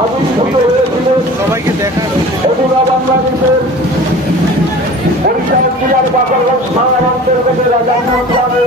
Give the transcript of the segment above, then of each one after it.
আবিষ্কৃত হয়েছিলেন সবাইকে দেখা এগুলা বাংলাদেশের বরিশাল জেলার বাকরগঞ্জ থানার অন্তর্গত রাজা গ্রামে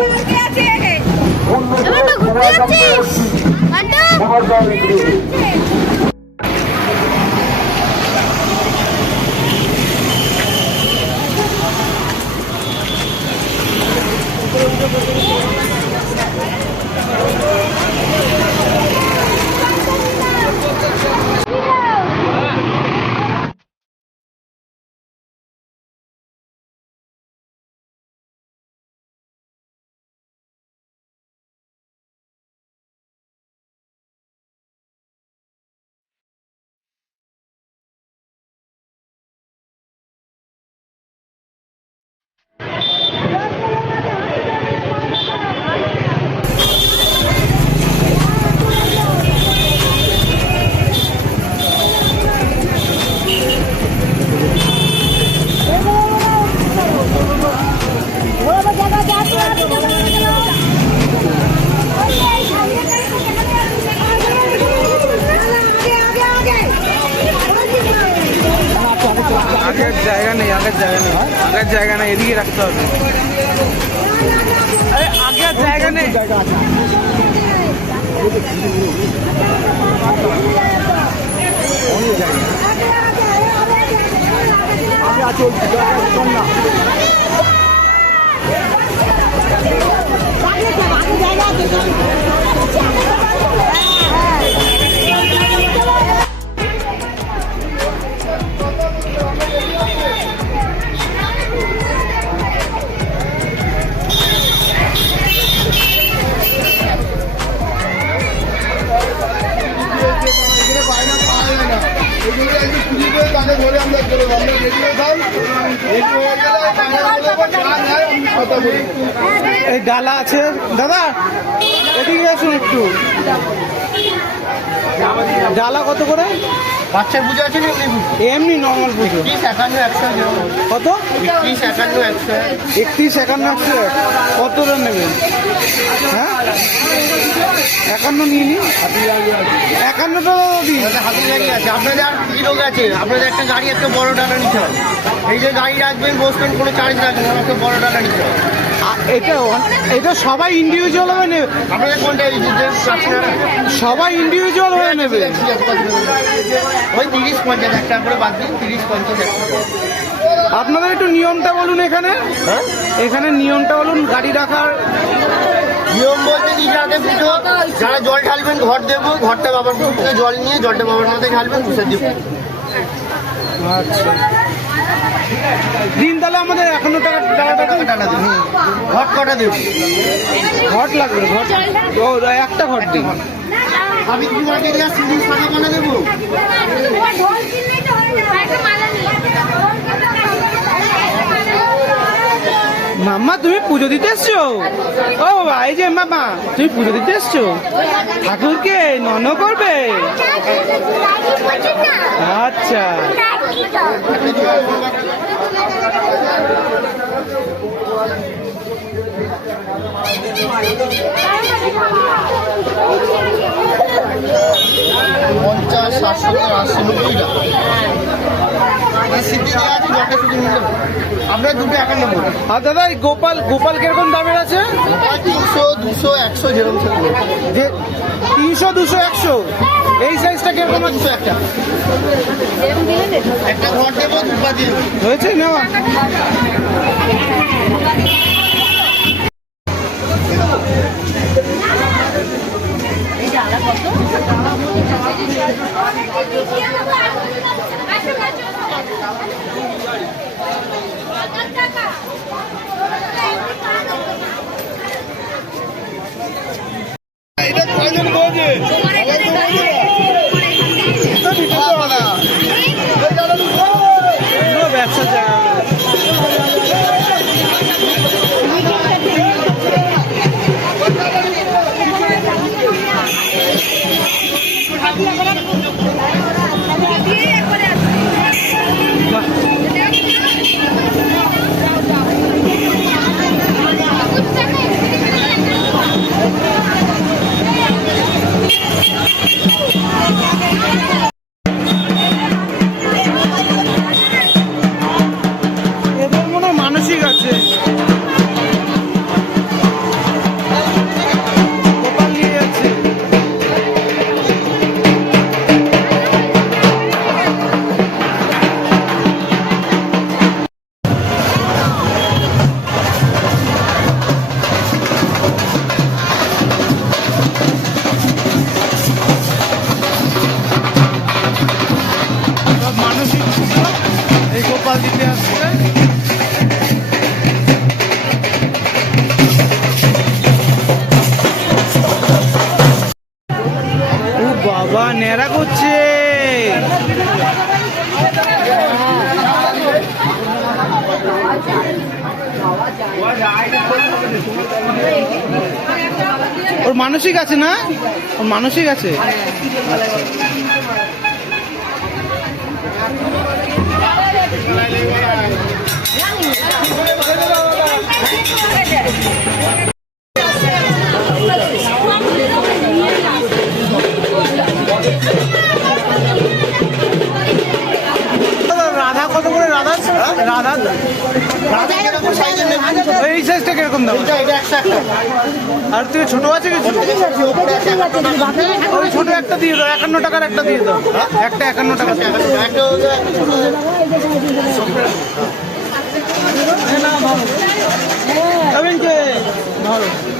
আগের জায়গা নেই আগের জায়গা নেই এদিকে রাখতে হবে। আগের জায়গা নেই এই ডালা আছে দাদা, এদিকে আসুন একটু। ডালা কত করে? বাচ্চার পুজো আছে না এমনি নর্মাল পুজো 31, 51, কত? 31, 51, 31, 51, 100 কত জন নেবেন? হ্যাঁ 51 নিয়ে নিন, 51 তো দিন। হাতে গাড়ি আছে আপনাদের, আর কি লোক আছে আপনাদের? একটা গাড়ি, একটা বড় ডালা নিতে হবে। এই যে গাড়ি রাখবেন বসবেন, কোনো চার্জ রাখবেন না, একটা বড় ডালা নিতে হবে। এটা সবাই ইন্ডিভিজুয়াল হয়ে নেবে? আপনাদের কোনটা? সবাই ইন্ডিভিজুয়াল হয়ে নেবে? ওই 30-50 একটা করে বাদ দিন, 30-50 একটা। আপনাদের একটু নিয়মটা বলুন এখানে। হ্যাঁ, এখানে নিয়মটা বলুন গাড়ি রাখার। নিয়ম বলতে নিজে পুজো, যারা জল ঢালবেন ঘর দেবো, ঘরটা বাবার থেকে জল নিয়ে জলটা বাবার মাথায় ঢালবেন, ঘুষে দিব। আচ্ছা দিন তাহলে আমাদের 51 টাকা ডালা দিন। ঘট কটা দেবো? ঘট লাগবে, ঘট ও একটা ঘট দিন। আমি তোমাকে দিয়ে সিঁড়ি সাদা বানা দেবো। মাম্মা তুমি পুজো দিতে এসছো? ও বাবা, এই যে মামা তুমি পুজো দিতে এসছো? ঠাকুরকে নন করবে? আচ্ছা পঞ্চাশ, 60, 80, 90 টাকা। আপনার দুটো 91। আর দাদা এই গোপাল কিরকম দামের আছে? 300, 200, 100 যেরকম যে 300, 200, 100 এই সাইজটা কিরকম আছে? একটা ঘর দেবো, দুপা দিয়ে হয়েছে নেওয়া। ব্যবসা ন্যাড়া করছে। ওর মানসিক আছে না? ওর মানসিক আছে। রাধা কত করে? রাধা রাধা এই সাইজটা কিরকম দাম? আর তুই ছোট আছে কিছু? ওই ছোট একটা দিয়ে দাও, 51 টাকার একটা দিয়ে দাও। একটা 51 টাকা।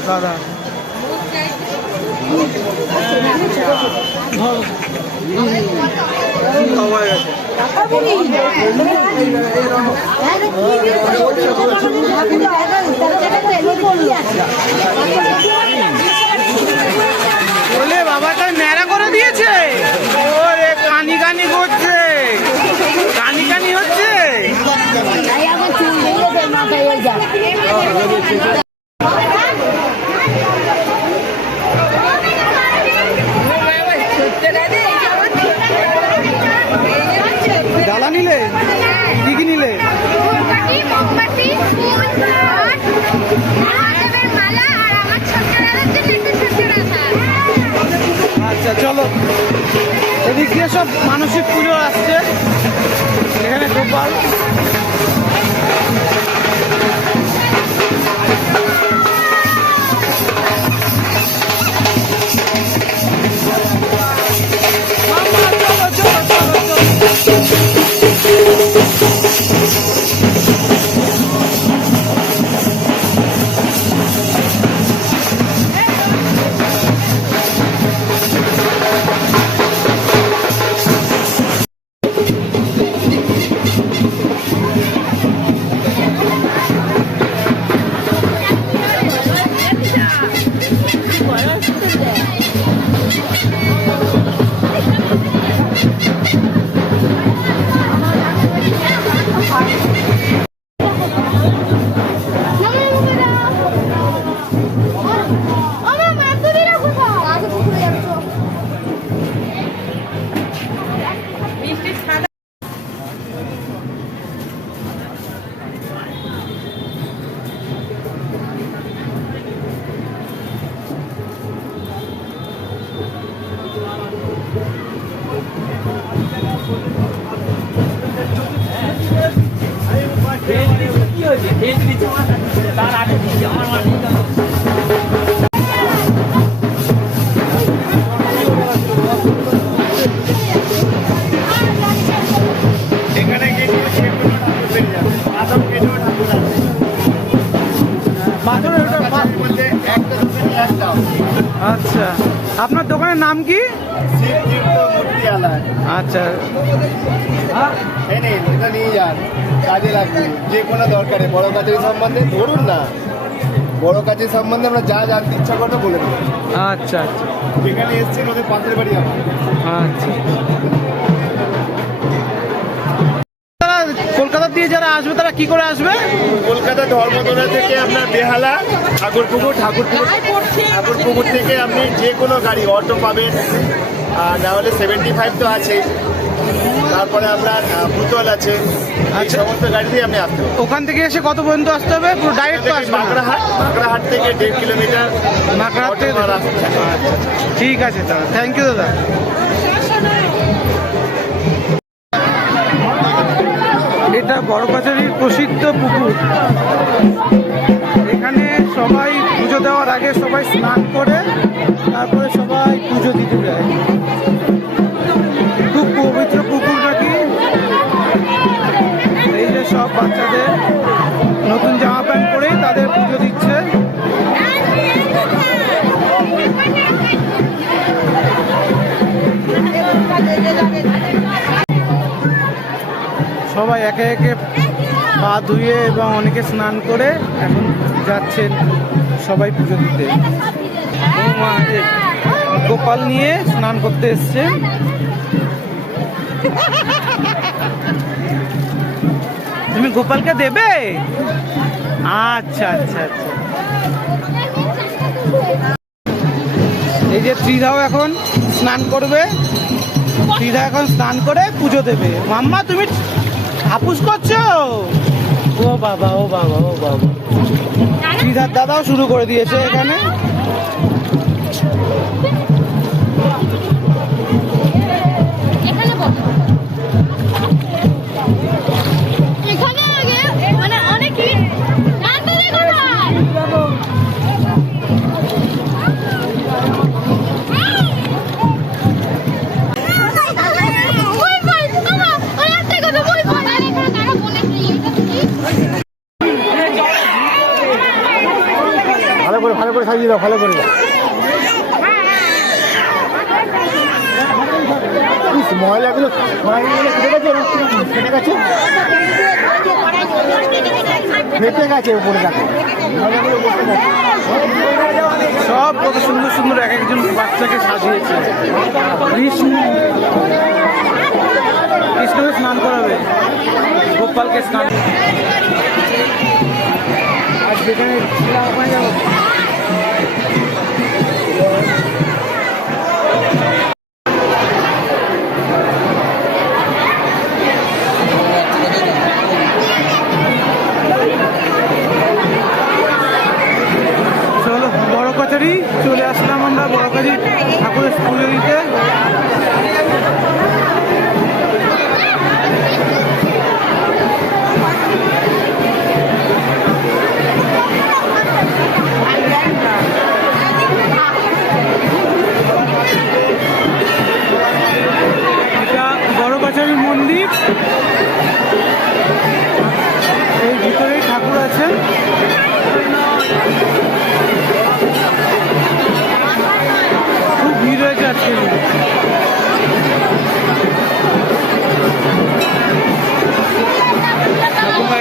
দাদা বলে বাবাটা ন্যাড়া করে দিয়েছে। ওরে কানি কানি করছে, কানি কানি হচ্ছে। ডালা নিলে কি কি নিলে? আচ্ছা চলো, এদিক দিয়ে সব মানসিক পুজো আসছে। এখানে গোপাল আচ্ছা, আপনার দোকানের নাম কি? আচ্ছা, এটা নিয়ে যান, কাজে লাগবে যে কোনো দরকারে। বড় কাজের সম্বন্ধে ধরুন না, বড় কাজের সম্বন্ধে আমরা যা জানতে ইচ্ছা করবো বলে দেবো। আচ্ছা আচ্ছা, যেখানে এসছেন ওদের পাশের বাড়ি আমার। আচ্ছা, কলকাতা দিয়ে যারা আসবে তারা কি করে আসবে? কলকাতা ধর্মতলা থেকে আপনার বেহালা, ঠাকুরপুকুর থেকে আপনি যে কোনো গাড়ি অটো পাবেন, আর না হলে 75 তো আছে, তারপরে আপনার পুতল আছে। আচ্ছা, সমস্ত গাড়ি দিয়ে আপনি আসতে হবে। ওখান থেকে এসে কত পর্যন্ত আসতে হবে? পুরো ডাইরেক্ট তো আসবে না? বাঁকড়াহাট থেকে 1.5 কিলোমিটার। বাঁকড়াহাট থেকে? আচ্ছা, ঠিক আছে দাদা, থ্যাংক ইউ দাদা। এটা বড়বাজারের প্রসিদ্ধ পুকুর। এখানে সবাই পুজো দেওয়ার আগে সবাই স্নান করে তারপরে সবাই পুজো দিতে যায়। খুব পবিত্র পুকুর নাকি। এই যে সব বাচ্চাদের নতুন জামা প্যান্ট পরে তাদের পুজো দিচ্ছে। সবাই একে একে পা ধুয়ে এবং অনেকে স্নান করে এখন যাচ্ছেন সবাই পুজো দিতে। ঠাকুমা গোপাল নিয়ে স্নান করতে এসছে। তুমি গোপালকে দেবে? আচ্ছা আচ্ছা আচ্ছা। এই যে ত্রিধাও এখন স্নান করবে, ত্রিধা এখন স্নান করে পুজো দেবে। মাম্মা তুমি হাপুস করছো? ও বাবা ও বাবা ও বাবা। ত্রিধার দাদাও শুরু করে দিয়েছে এখানে। ভালো করে সাজিয়ে দাও, ভালো করে দাও। ময়লাগুলো ফেটে গেছে, ফেটে গেছে উপরে দেখো। সব কত সুন্দর সুন্দর এক একজন বাচ্চাকে সাজিয়েছে। কৃষ্ণকে স্নান করাবে, গোপালকে স্নান। আর যেখানে চলো বড় কচারি চলে আসলাম আমরা, বড় কাজী ঠাকুরের পুজো দিতে। এটা বড় কচারির মন্দির, এই ভিতরেই ঠাকুর আছেন। খুব ভিড় হয়েছে আজকে।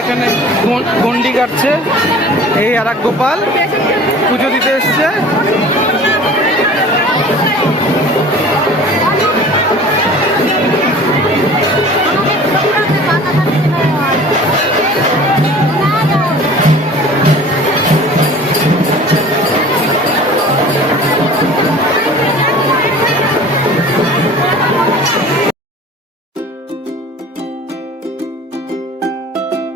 এখানে গন্ডি কাটছে, এই আর এক গোপাল পুজো দিতে এসছে।